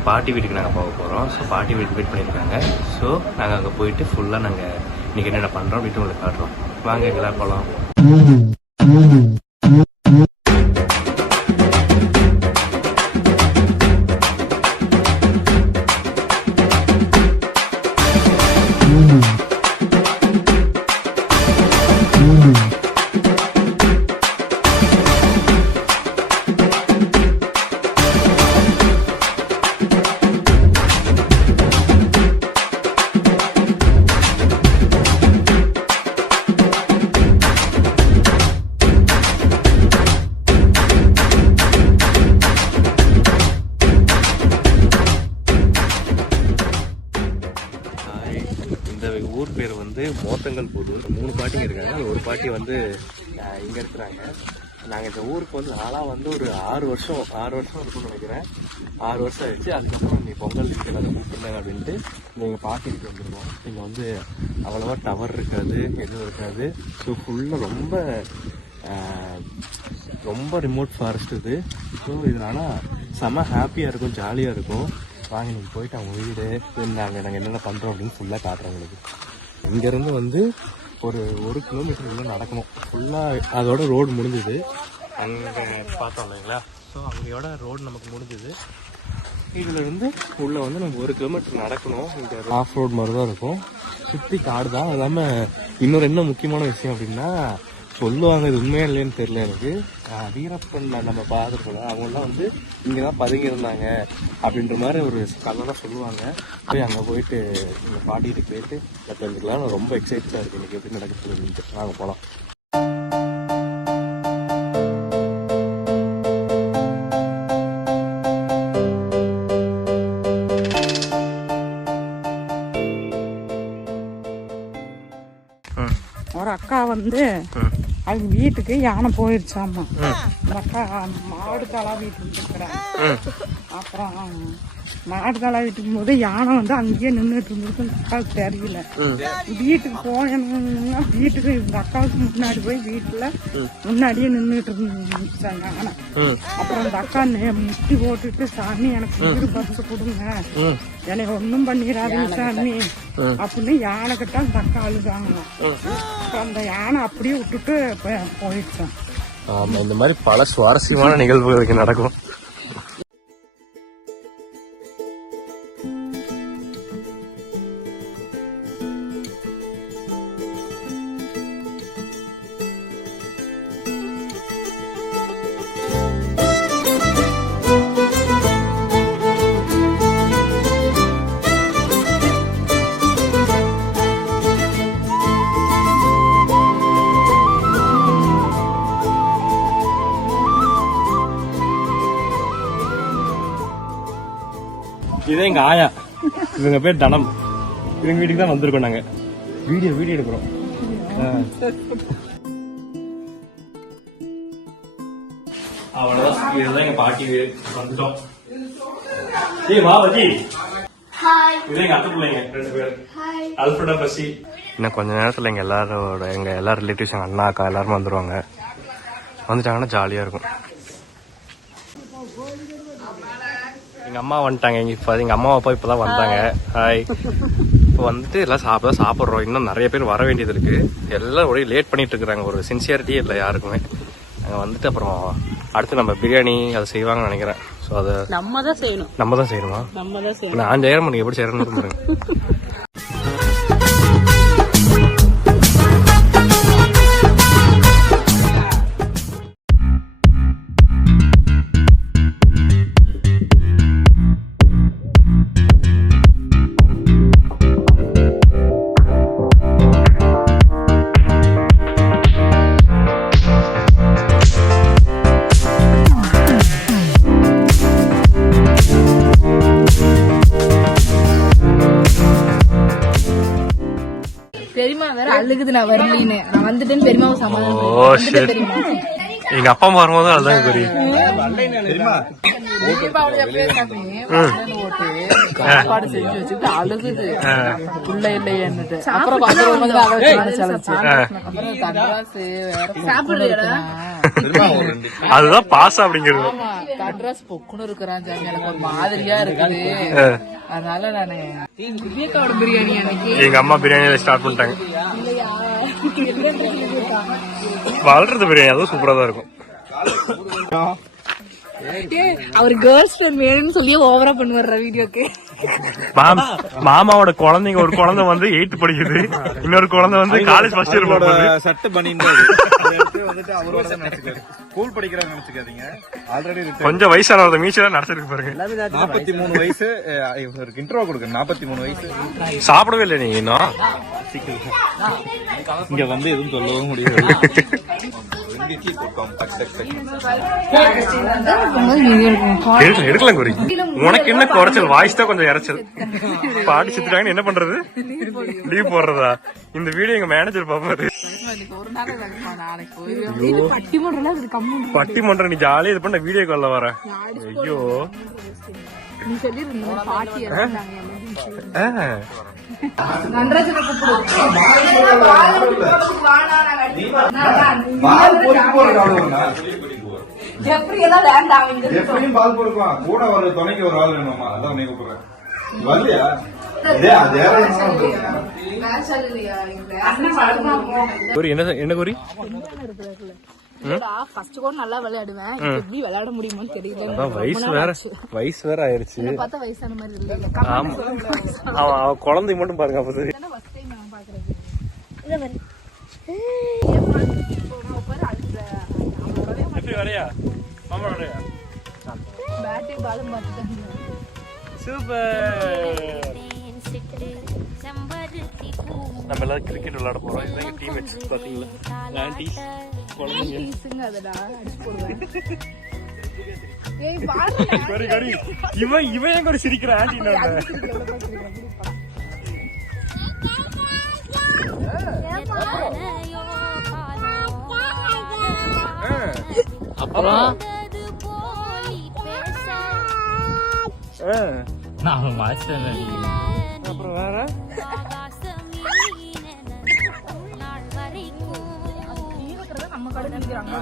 எங்கள் பாட்டி வீட்டுக்கு நாங்கள் போக போகிறோம். ஸோ பாட்டி வீட்டுக்கு வெயிட் பண்ணியிருக்காங்க. ஸோ நாங்கள் அங்கே போயிட்டு ஃபுல்லாக நாங்கள் இன்றைக்கி என்னென்ன பண்ணுறோம் அப்படின்ட்டு உங்களுக்கு காட்டுறோம். வாங்க எல்லாம் போகலாம். ஊர் பேர் வந்து மோத்தங்கல் புதூர். 3 பாட்டிங்க இருக்காங்க. அது ஒரு பாட்டி வந்து இங்கே இருக்கிறாங்க. நாங்கள் இந்த ஊருக்கு வந்து நாளாக வந்து ஒரு 6 வருஷம் இருக்குன்னு நினைக்கிறேன். 6 வருஷம் ஆயிடுச்சு. அதுக்கப்புறம் நீ பொங்கல் இருக்கிறத கூப்பிடுங்க அப்படின்ட்டு நீங்கள் பாட்டிக்கு வந்துருக்கோம். இங்கே வந்து அவ்வளோவா டவர் இருக்காது, எதுவும் இருக்காது. ஸோ ஃபுல்லாக ரொம்ப ரிமோட் ஃபாரஸ்ட் இது. ஸோ இதனால செம்ம ஹாப்பியாக இருக்கும், ஜாலியாக இருக்கும். வாங்க நீங்கள் போயிட்டு அவங்க வீடு நாங்கள் என்னென்ன பண்ணுறோம் அப்படின்னு ஃபுல்லாக காட்டுறோம் உங்களுக்கு. இங்கேருந்து வந்து ஒரு 1 கிலோமீட்டர் உள்ள நடக்கணும். ஃபுல்லாக அதோட ரோடு முடிஞ்சுது. அங்கே பார்த்தோம் இல்லைங்களா? ஸோ அங்கேயோட ரோடு நமக்கு முடிஞ்சுது. இதிலேருந்து உள்ளே வந்து நம்ம 1 கிலோமீட்டர் நடக்கணும். இங்கே ஆஃப் ரோடு மாதிரி தான் இருக்கும். சுற்றி காடு தான். அது இல்லாமல் இன்னொரு என்ன முக்கியமான விஷயம் அப்படின்னா, சொல்லுவாங்க, இது உண்மையா இல்லைன்னு தெரியல எனக்கு, வீரப்பன் நம்ம பார்த்துருக்கோம், அவங்கெல்லாம் வந்து இங்கே தான் பதுங்கியிருந்தாங்க அப்படின்ற மாதிரி ஒரு கதைலாம் சொல்லுவாங்க. போய் அங்கே போயிட்டு இந்த பாட்டிகிட்டு போயிட்டு தெரிஞ்சுக்கலாம். நான் ரொம்ப எக்ஸைட்டடாக இருக்குது இன்றைக்கி எப்படி நடக்குது அப்படின்ட்டு. நாங்கள் போகலாம். ஒரு அக்கா வந்து அவங்க வீட்டுக்கு யானை போயிடுச்சாமா. அந்த அக்கா மாடு தலா வீட்டுக்கு இருக்கிறேன். அப்புறம் மாடு தலா வீட்டுக்கும் போது யானை வந்து அங்கேயே நின்றுட்டு இருந்தது. இந்த அக்காவுக்கு தெரியல. வீட்டுக்கு போயணும்னா வீட்டுக்கு இந்த அக்காவுக்கு முன்னாடி போய் வீட்டுல முன்னாடியே நின்றுட்டு இருந்துச்சாங்க யானை. அப்புறம் இந்த அக்கா முட்டி போட்டுட்டு, சாமி எனக்கு உயிர் பறிச்சு கொடுங்க, என்னை ஒன்னும் பண்ணிடாதீங்க சாமி அப்படின்னு யானை கிட்ட அந்த அக்கா அழுதாங்களாம். அந்த யானை அப்படியே விட்டுட்டு போயிடுச்சான். ஆமா, இந்த மாதிரி பல சுவாரஸ்யமான நிகழ்வுகள் நடக்கும். இதே எங்க ஆயா, இவங்க பேர் தனம். இவங்க வீட்டுக்கு தான் வந்திருக்கோம். நாங்க வீடியோ எடுக்கிறோம். அவ்வளவுதான். இதுதான் எங்க பாட்டி வீடு. வந்துட்டோம். இது எங்க அத்தை பிள்ளைங்க 2 பேர், அல்ஃபிரடா பசி. இன்னும் கொஞ்ச நேரத்துல எங்க எல்லா ரிலேட்டிவ்ஸ், எங்க அண்ணா அக்கா எல்லாருமே வந்துருவாங்க. வந்துட்டாங்கன்னா ஜாலியா இருக்கும். எங்கள் அம்மா வந்துட்டாங்க. எங்கள் அம்மா அப்பா இப்போ தான் வந்தாங்க. ஹாய். இப்போ வந்துட்டு எல்லாம் சாப்பிட்றோம். இன்னும் நிறைய பேர் வர வேண்டியது இருக்குது. எல்லாம் ஒரே லேட் பண்ணிட்டு இருக்கிறாங்க. ஒரு சின்சியாரிட்டியே இல்லை யாருக்குமே. நாங்கள் வந்துட்டு அப்புறம் அடுத்து நம்ம பிரியாணி அதை செய்வாங்கன்னு நினைக்கிறேன். ஸோ அதை நம்ம தான் செய்யணுமா? நான் 5000 மணிக்கு எப்படி செய்யணும்னு பாருங்க. பெரியமா வேற அழுகுது நான் வரலன்னு. நான் வந்துட்டேன்னு பெரியமாவை சமாதானம். எங்க அப்பா அம்மா வரும்போது அதுதான் தெரியும். சாப்பாடு செஞ்சு வச்சுட்டு அழுகுது புள்ள இல்லையன்னுட்டு. அப்புறம் வந்து அதை வச்சு நினைச்சாச்சு. அப்புறம் தட்ராசு அதுதான் பாஸ் அப்படிங்கிறது. ஆமா தட்ராஸ் பொக்குன்னு இருக்கிறான் சாமி, எனக்கு ஒரு மாதிரியா இருக்குது. அதனால நானு விவேகாவோட பிரியாணி அன்னைக்கு எங்க அம்மா பிரியாணியில ஸ்டார்ட் பண்ணிட்டாங்க. வளர்றது பிரியாணி அதுவும் சூப்பரா தான் இருக்கும். அவர் கேர்ள்ஸ் ஃப்ரெண்ட் வேணும்னு சொல்லி ஓவரா பண்ணுவார் வீடியோக்கு. மாமாவோட குழந்தைங்க, ஒரு குழந்தை வந்து 8th படிக்குது, இன்னொரு குழந்தை வந்து காலேஜ் ஃபர்ஸ்ட் இயர் போகுது. சட்டை பண்ணிட்டு வந்துட்டு அவரோட ஸ்கூல் படிக்கிறாங்க நினைச்சுக்காதீங்க. ஆல்ரெடி கொஞ்சம் வயசானவங்க மீச்சலாம் நடத்திருக்கு பாருங்க. 43 வயசு. இவருக்கு இன்ட்ரோ கொடுக்குறேன். 43 வயசு. சாப்பிடவே இல்லை நீங்க இன்னும். இங்க வந்து எதுவும் சொல்லவும் முடியாது. எடுக்கலாம் குறி. உனக்கு என்ன குறைச்சல்? வாய்ஸ் தான் கொஞ்சம் இறைச்சல். பாடி சுத்துட்டாங்கன்னு என்ன பண்றது? லீவ் போடுறதா? இந்த வீடியோ எங்க மேனேஜர் பாப்பாரு. பட்டிமன்றம் நீ ஜாலியா இது பண்ண வீடியோ கால்ல வர. ஐயோ எப்படியும் பால் பொறுப்பான் கூட ஒரு துணைக்கு ஒரு ஆள் வேணுமா? அதான் உன்னை கூப்பிடுறேன். வரலையா? என்ன குறி? ஃபர்ஸ்ட் கூட நல்லா விளையாடுவேன், எப்படி விளையாட முடியுமோன்னு தெரியல. வயசு வேற ஆயிருச்சு. பார்த்தா வயசான மாதிரி இல்ல. ஆமா அவ குழந்தை மட்டும் பாருங்க. அப்ப எப்படி வரையா மாமா வரையா? பேட்டிங் பாலும் பார்த்துட்டாங்க. சூப்பர். நம்ம எல்லாரும் கிரிக்கெட் விளையாட போறோம். இதுதான் டீம்மேட்ஸ் பாத்தீங்களா? ஆன்டிஸ் குழந்தைங்க. அதடா அடிச்சு போடுவேன். ஏய் இவன் எங்க ஒரு சிரிக்கிற ஆன்டி. அப்புறம் நான் மாஸ்டர் அப்புறம் வேற நம்ம கடை நிற்கிறாங்க.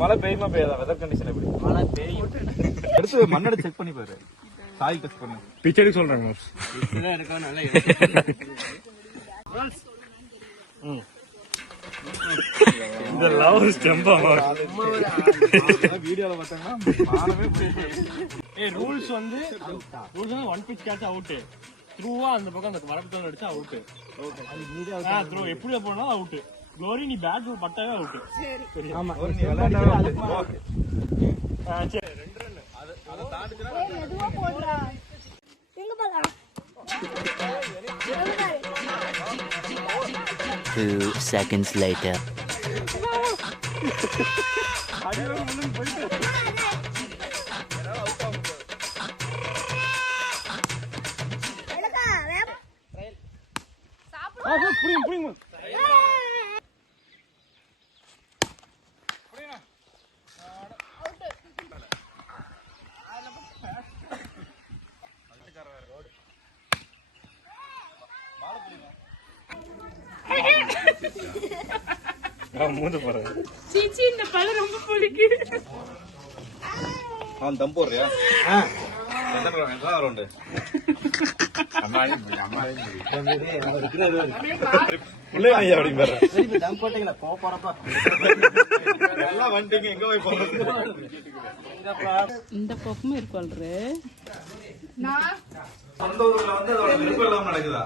மழை பெய்யுமா பெய்யாதா? வெதர் கண்டிஷன் எப்படி? மழை பெய்யும். எடுத்து மண்ணோட செக் பண்ணி பாரு. சாய் டெஸ்ட் பண்ணு. பிச்சடி சொல்றாங்க. இந்த லவ் ஸ்டெம்பா வீடியோல பார்த்தீங்கன்னா மாறவே முடியாது. ரூல்ஸ் வந்து 1 pitch catch அவுட். த்ரூவா அந்த பக்கம் அந்த வரப்பத்தோட அடிச்சா அவுட். த்ரூ எப்படி போனா அவுட். க்ளோரி நீ பேட் பட்டாவே அவுட். சரி ஆமா. நீ விளையாடுறா. சரி 2 ரன். அத தாண்டிச்சா மெதுவா போடுறா. எங்க போலாம்? 2 seconds later. மூந்து பாரு. சீச்சி இந்த பழம் ரொம்ப பிடிக்குது. அவன் தம் போடுறியா? எத்தனை ரவுண்ட்? இந்த பக்கமும் இருக்கல்ற சொந்த ஊர்ல வந்து அதோட விருப்பம் இல்லாம நடக்குதா?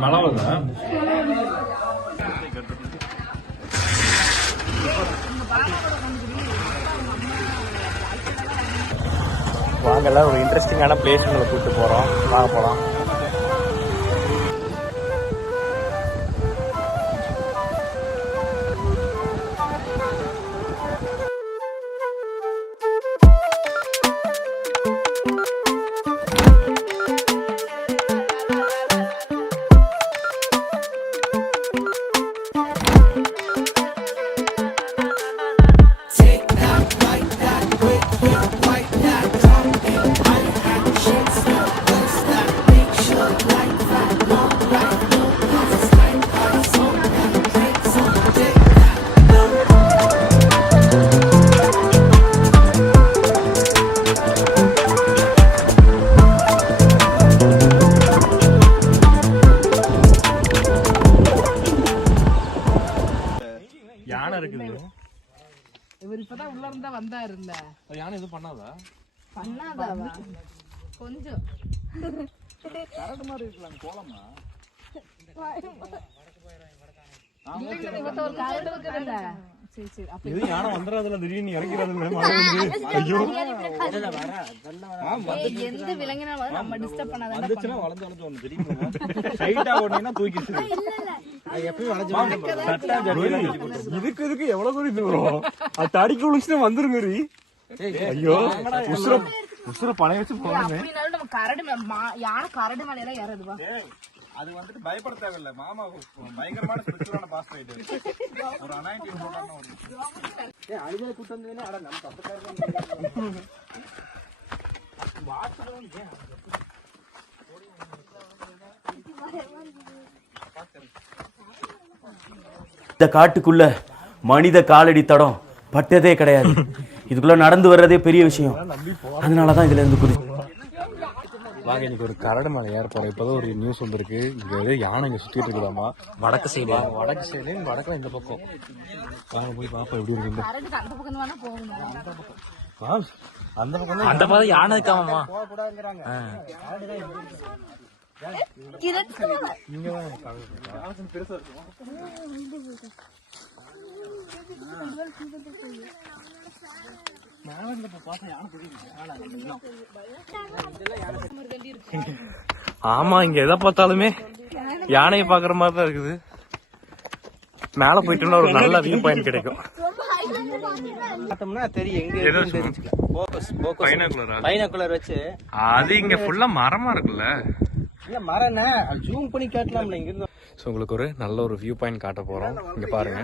மழை வருதா? வாங்கல ஒரு இன்ட்ரெஸ்டிங்கான பிளேஸ் உங்களை கூப்பிட்டு போறோம். வாங்க போலாம். யானை இருக்குது. இவர் இப்பதான் உள்ள இருந்தா வந்தா இருந்த யானை எதுவும் பண்ணாதா? பண்ணாதாவா கொஞ்சம் ஒரு கரடு இருக்குதுல்ல. சரி சரி அப்ப இது யானை வந்துடாதுல, திடீர்னு இறக்கிறாதுல. ஐயோ எந்த விலங்கினாலும் நம்ம டிஸ்டர்ப் பண்ணாதான் வந்துச்சுன்னா வளர்ந்து வளர்ந்து ஒண்ணு தெரியுமா? ஸ்ட்ரைட்டா ஓடுனீங்கன்னா தூக்கிச்சு. இதுக்கு எவ்வளவு கூட இது வரும்? அது தடிக்க விழுச்சுன்னா வந்துருங்க. ஐயோ உசுர பழைய வச்சு போறாங்க. அப்படினாலும் நம்ம கரடு யானை கரடு மேல எல்லாம் ஏறதுவா? அது வந்துட்டு பயப்பட தேவையில்லை. மாமா பயங்கரமான ஸ்பிரிச்சுவலான பாஸ் ஆயிட்டு ஒரு அனாயிட்டி இந்த காட்டுக்குள்ள மனித காலடி தடம் பட்டதே கிடையாது. இதுக்குள்ள நடந்து வர்றதே பெரிய விஷயம். அதனாலதான் இதுல இருந்து குதி. வாங்க, இன்னைக்கு ஒரு கரடு மலை ஏற போறோம். இப்பதான் ஒரு நியூஸ் வந்திருக்கு. இங்க யானை இங்க சுத்திட்டு இருக்குதாமா. வடக்கு சைடு வடக்குல இந்த பக்கம். வாங்க போய் பாப்பா எப்படி இருக்கு. அந்த பக்கம் வேணா போகணும். அந்த பக்கம் யானை இருக்காமா. ஆமா, இங்க எதை பார்த்தாலுமே யானையை பாக்குற மாதிரி தான் இருக்குது. மேல போயிட்டோம்னா ஒரு நல்ல வியூ பாயிண்ட் கிடைக்கும். பைனாகுலர் வச்சு அது இங்க ஃபுல்லா மரமா இருக்குல்ல. மரம் ஜூம் பண்ணி காட்டலாம்ல இங்க இருந்து. ஸோ உங்களுக்கு ஒரு நல்ல ஒரு வியூ பாயிண்ட் காட்ட போறோம். இங்க பாருங்க.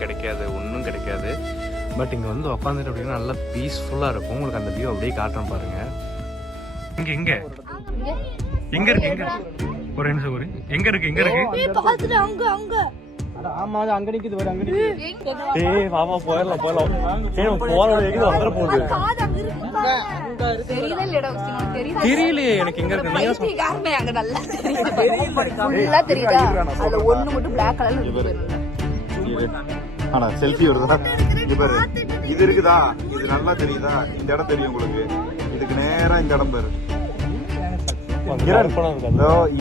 கிடைக்காது, ஒன்றும் கிடைக்காது. பட் இங்கே வந்து உட்காந்துட்டு அப்படின்னா நல்லா பீஸ்ஃபுல்லாக இருக்கும். உங்களுக்கு அந்த வியூ அப்படியே காட்டுறேன் பாருங்க. இங்க இங்க எங்க இருக்கு? எங்க ஒரு நிமிஷம் ஒரு எங்க இருக்கு? எங்க இருக்கு? ஆமா, அது அங்க நிக்குது. ஒரு அங்க நிக்குது. ஏய் வாமா போயிடலாம் போயிடலாம். ஏய் போறோட எங்க வந்துற போகுது? தெரியலையே எனக்கு எங்க இருக்கு. நீங்க சொல்லுங்க. அங்க நல்லா தெரியுது. தெரியுதா? அதுல ஒண்ணு மட்டும் பிளாக் கலர்ல ஆனா செல்ஃபி வருதா? இது இருக்குதா? இது நல்லா தெரியுதா? இந்த இடம் தெரியும் உங்களுக்கு. இதுக்கு நேரா இந்த இடம் பேரு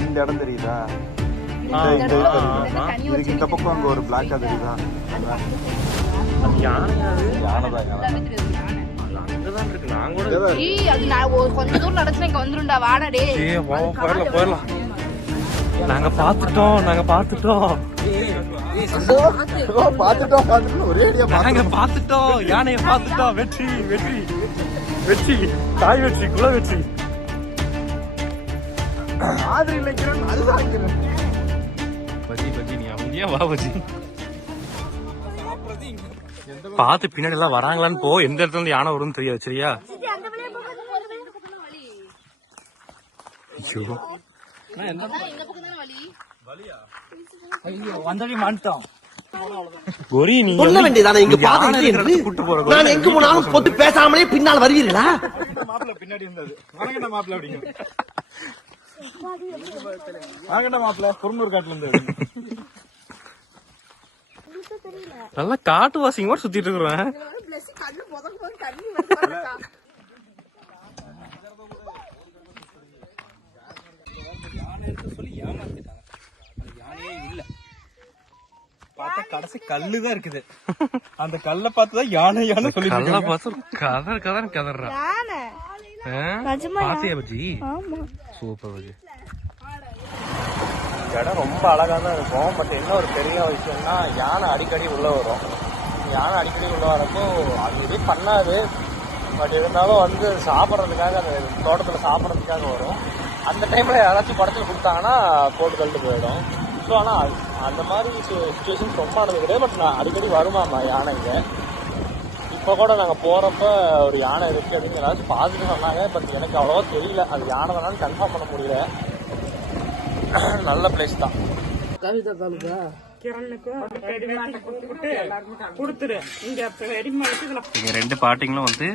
இந்த இடம் தெரியுதா? இதுக்கு இந்த பக்கம் அங்க ஒரு பிளாக்கா தெரியுதா? கொஞ்ச தூரம் நடந்து இங்க வந்துருண்டா. வாடா போயிடலாம். நாங்க பாத்துட்டோம் நாங்க யானைய பாத்துட்டோம். வெற்றி வெற்றி வெற்றி தாய் வெற்றி குல வெற்றி. பஜ்ஜி பஜ்ஜி நீ அமைதியா வா. பஜ்ஜி பாத்து பின்னாடி எல்லாம் வராங்களான்னு போ. எந்த இடத்துல இருந்து யானை வரும்னு தெரியாது. சரியா? நான் எங்க போனாலும் போட்டு பேசாமலே பின்னால் வருவீர்களா? பின்னாடி இருந்தது மாப்பிள்ள அப்படிங்க. மாப்பிள்ள குறும்பூர் காட்டுல இருந்தது. நல்லா காட்டு வாசிங்க சுத்திட்டு இருக்கிறேன். பார்த்தா கடைசி கல்லு தான் இருக்குது. அந்த கல்லை பார்த்துதான் யானை யானை சொல்லி கல்ல பார்த்து கதர் கதர் கதறா. பாத்தியா பஜ்ஜி? சூப்பர் பஜ்ஜி. இடம் ரொம்ப அழகா தான் இருக்கும். பட் என்ன ஒரு பெரிய விஷயம்னா யானை அடிக்கடி உள்ள வரும். யானை அடிக்கடி உள்ள வரப்போ அது எதுவும் பண்ணாது. பட் இருந்தாலும் வந்து சாப்பிட்றதுக்காக அந்த தோட்டத்தில் சாப்பிட்றதுக்காக வரும். அந்த டைமில் யாராச்சும் படத்தில் கொடுத்தாங்கன்னா போட்டு தள்ளிட்டு போயிடும். ஸோ ஆனால் அந்த மாதிரி சுச்சுவேஷன் ரொம்ப ஆனது கிடையாது. பட் நான் அடிக்கடி வருமாம்மா யானைங்க. இப்போ கூட நாங்கள் போகிறப்ப ஒரு யானை இருக்குது அப்படின்னு ஏதாச்சும் பார்த்துட்டு சொன்னாங்க. பட் எனக்கு அவ்வளோவா தெரியல அது யானை தானான்னு கன்ஃபார்ம் பண்ண முடியல. நல்ல பிளேஸ் தான். இங்க 2 பாட்டிங்களும் வந்து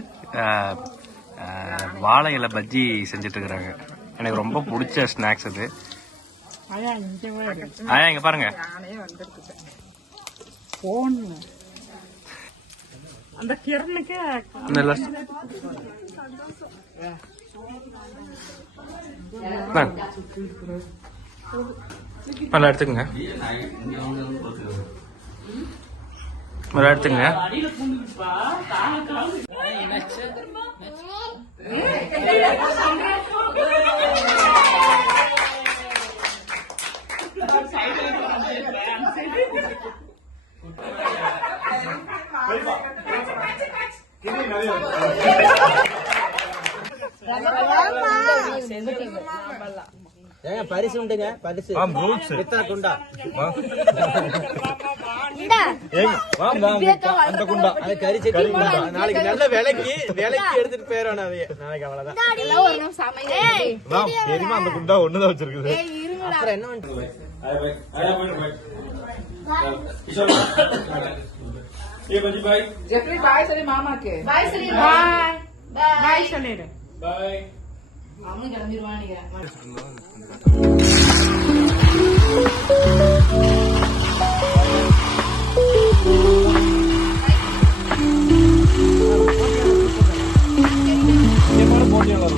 வாழை இலை பஜ்ஜி செஞ்சுட்டு இருக்கிறாங்க. எனக்கு ரொம்ப பிடிச்ச ஸ்நாக்ஸ் அது. இங்க பாருங்க. அந்த கிரணுக்கு நல்லா எடுத்துக்கங்க. நல்லா எடுத்துங்க. ஏங்க பரிசு உண்டுங்க. பரிசு எத்தனை குண்டா? அந்த குண்டா அது கறி சட்டி. நாளைக்கு நல்ல விலைக்கு எடுத்துட்டு போயிடும். நாளைக்கு அவ்வளவுதான். தெரியுமா அந்த குண்டா ஒண்ணுதான் வச்சிருக்குது. அப்புறம் என்ன பண்ணுறது? ஜெஃப்ரி பாய் சொல்லி மாமாக்கு. பாய் சொல்லிடு. அவனும் கிளம்பிடுவான்னு போட்டியாளர்